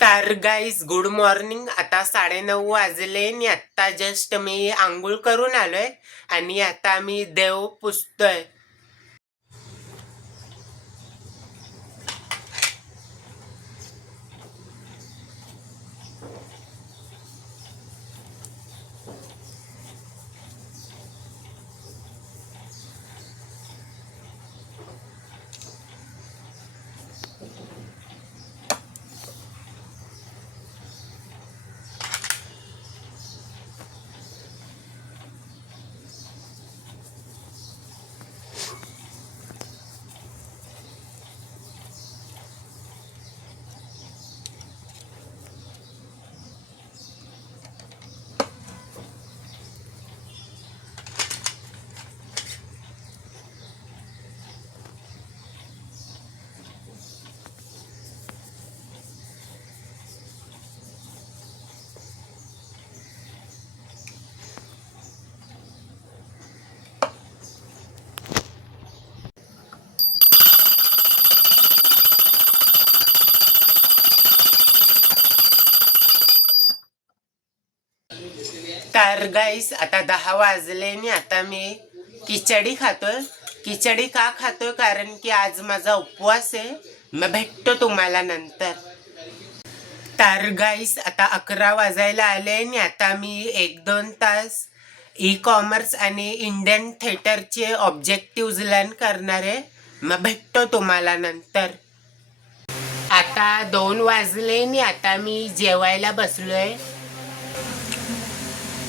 तर guys good morning. आता 9:30 वाजले आणि आत्ता जस्ट मी आंघोळ करून आलोय आणि आता मी देव पुजतोय. तर गाईस आता 10 वाजले आणि आता मी खिचडी खातोय. खिचडी का खातोय कारण की आज माझा उपवास आहे. मग भेटतो तुम्हाला नंतर. तर गाईस आता 11 वाजायला आले आणि आता मी 1-2 तास ई-कॉमर्स आणि इंडियन थिएटरचे ऑब्जेक्टिव्ह लर्न करणार आहे. मग भेटतो तुम्हाला नंतर. आता 2 वाजले आणि आता मी जेवायला बसलोय.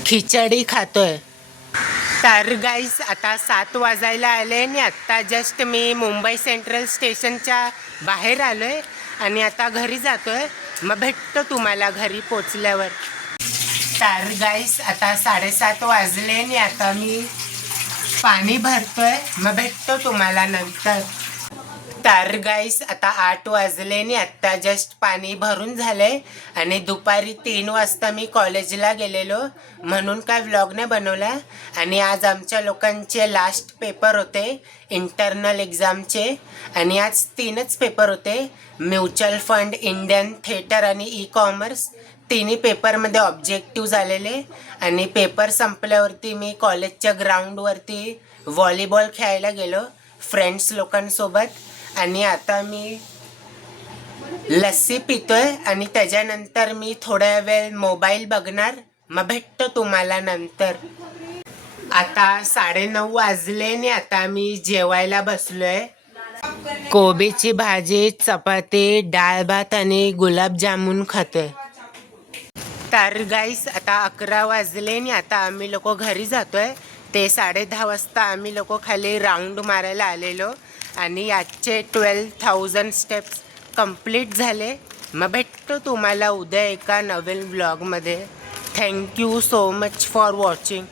खिचडी खातोय. तर गाईस आता 7 वाजायला आले आणि आत्ता जस्ट मी मुंबई सेंट्रल स्टेशनच्या बाहेर आलोय आणि आता घरी जातोय. मग भेटतो तुम्हाला घरी पोचल्यावर. तर गाईस आता 7:30 वाजले आणि आता मी पाणी भरतोय. मग भेटतो तुम्हाला नंतर. तर गाईस आता 8 वाजले आणि आत्ता जस्ट पाणी भरून झालंय आणि दुपारी 3 वाजता मी कॉलेजला गेलेलो म्हणून काय व्लॉग नाही बनवला. आणि आज आमच्या लोकांचे लास्ट पेपर होते इंटरनल एक्झामचे आणि आज 3च पेपर होते. म्युच्युअल फंड, इंडियन थिएटर आणि ई-कॉमर्स. तिन्ही पेपरमध्ये ऑब्जेक्टिव्ह झालेले आणि पेपर संपल्यावरती मी कॉलेजच्या ग्राउंडवरती व्हॉलीबॉल खेळायला गेलो फ्रेंड्स लोकांसोबत. आणि आता मी लस्सी पितोय आणि त्याच्यानंतर मी थोड्या वेळ मोबाईल बघणार. मग भेटतो तुम्हाला नंतर. आता 9:30 वाजले आणि आता मी जेवायला बसलोय. कोबीची भाजी, चपाती, डाळ भात आणि गुलाबजामुन खातोय. तर गाईस आता 11 वाजले आणि आता आम्ही लोक घरी जातोय. ते 10:30 वाजता आम्ही लोक खाली राऊंड मारायला आलेलो आणि आजचे 12,000 स्टेप्स कंप्लीट झाले. मग भेटतो तुम्हाला उद्या एका नवीन व्लॉगमध्ये. Thank you so much for watching.